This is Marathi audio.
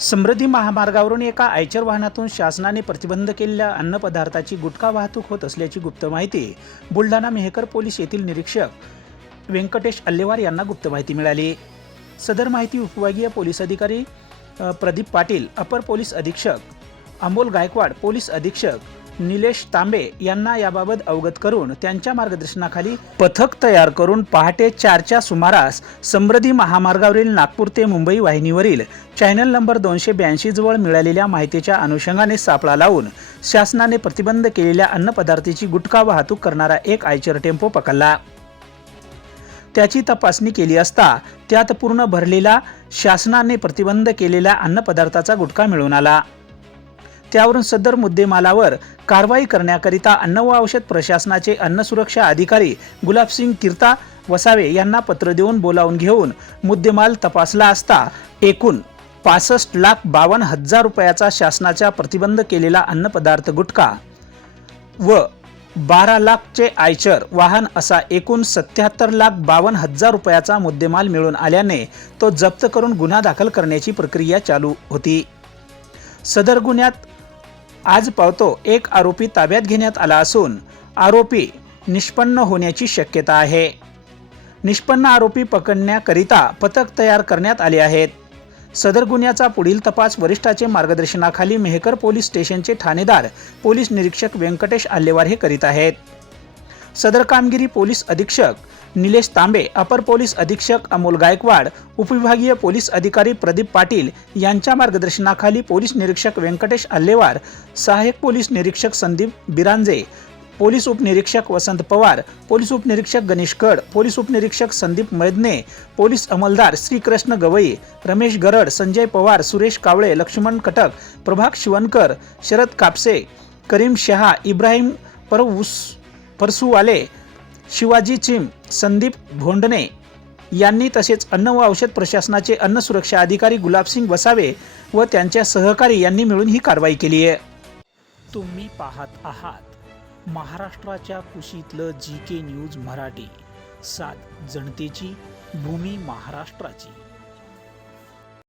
समृद्धी महामार्गावरून एका आयचर वाहनातून शासनाने प्रतिबंध केलेल्या अन्नपदार्थाची गुटखा वाहतूक होत असल्याची गुप्त माहिती बुलढाणा मेहकर पोलीस येथील निरीक्षक व्यंकटेश अल्लेवार यांना गुप्त माहिती मिळाली. सदर माहिती उपविभागीय पोलीस अधिकारी प्रदीप पाटील अपर पोलीस अधीक्षक अमोल गायकवाड पोलीस अधीक्षक निलेश तांबे यांना याबाबत अवगत करून त्यांच्या मार्गदर्शनाखाली पथक तयार करून पहाटे चारच्या सुमारास समृद्धी महामार्गावरील नागपूर ते मुंबई वाहिनीवरील चॅनल नंबर दोनशे ब्याऐंशी जवळ मिळालेल्या माहितीच्या अनुषंगाने सापळा लावून शासनाने प्रतिबंध केलेल्या अन्नपदार्थाची गुटखा वाहतूक करणारा एक आयचर टेम्पो पकडला. त्याची तपासणी केली असता त्यात पूर्ण भरलेला शासनाने प्रतिबंध केलेल्या अन्नपदार्थाचा गुटखा मिळून आला. त्यावरून सदर मुद्देमालावर कारवाई करण्याकरिता अन्न व औषध प्रशासनाचे अन्न सुरक्षा अधिकारी गुलाबसिंग किर्ता वसावे यांना पत्र देऊन बोलावून घेऊन मुद्देमाल तपासला असता एकूण पासष्ट लाख बावन्न हजार रुपयाचा शासनाच्या प्रतिबंध केलेला अन्नपदार्थ गुटखा व बारा लाखचे आयचर वाहन असा एकूण सत्याहत्तर लाख बावन्न हजार रुपयाचा मुद्देमाल मिळून आल्याने तो जप्त करून गुन्हा दाखल करण्याची प्रक्रिया चालू होती. सदर गुन्ह्यात आज पावतो एक आरोपी ताब्यात घेण्यात आला असून आरोपी निष्पन्न होण्याची शक्यता आहे. निष्पन्न आरोपी पकडण्याकरिता पथक तयार करण्यात आले आहेत. सदर गुन्ह्याचा पुढील तपास वरिष्ठाचे मार्गदर्शनाखाली मेहकर पोलीस स्टेशनचे ठाणेदार पोलीस निरीक्षक व्यंकटेश आल्लेवार हे करीत आहेत. सदर कामगिरी पोलीस अधीक्षक निलेश तांबे अपर पोलीस अधीक्षक अमोल गायकवाड उपविभागीय पोलीस अधिकारी प्रदीप पाटील यांच्या मार्गदर्शनाखाली पोलीस निरीक्षक व्यंकटेश अल्लेवार सहाय्यक पोलीस निरीक्षक संदीप बिरांजे पोलीस उपनिरीक्षक वसंत पवार पोलीस उपनिरीक्षक गणेश कड पोलीस उपनिरीक्षक संदीप मैदने पोलीस अंमलदार श्रीकृष्ण गवई रमेश गरड संजय पवार सुरेश कावळे लक्ष्मण कटक प्रभाग शिवनकर शरद कापसे करीम शहा इब्राहिम परवुस परसुवाले शिवाजी चिम संदीप भोंडणे यांनी तसेच अन्न व औषध प्रशासनाचे अन्न सुरक्षा अधिकारी गुलाबसिंग वसावे व त्यांच्या सहकारी यांनी मिळून ही कारवाई केली आहे. तुम्ही पाहत आहात महाराष्ट्राच्या कुशीतलं जी के न्यूज मराठी. सात जनतेची भूमी महाराष्ट्राची.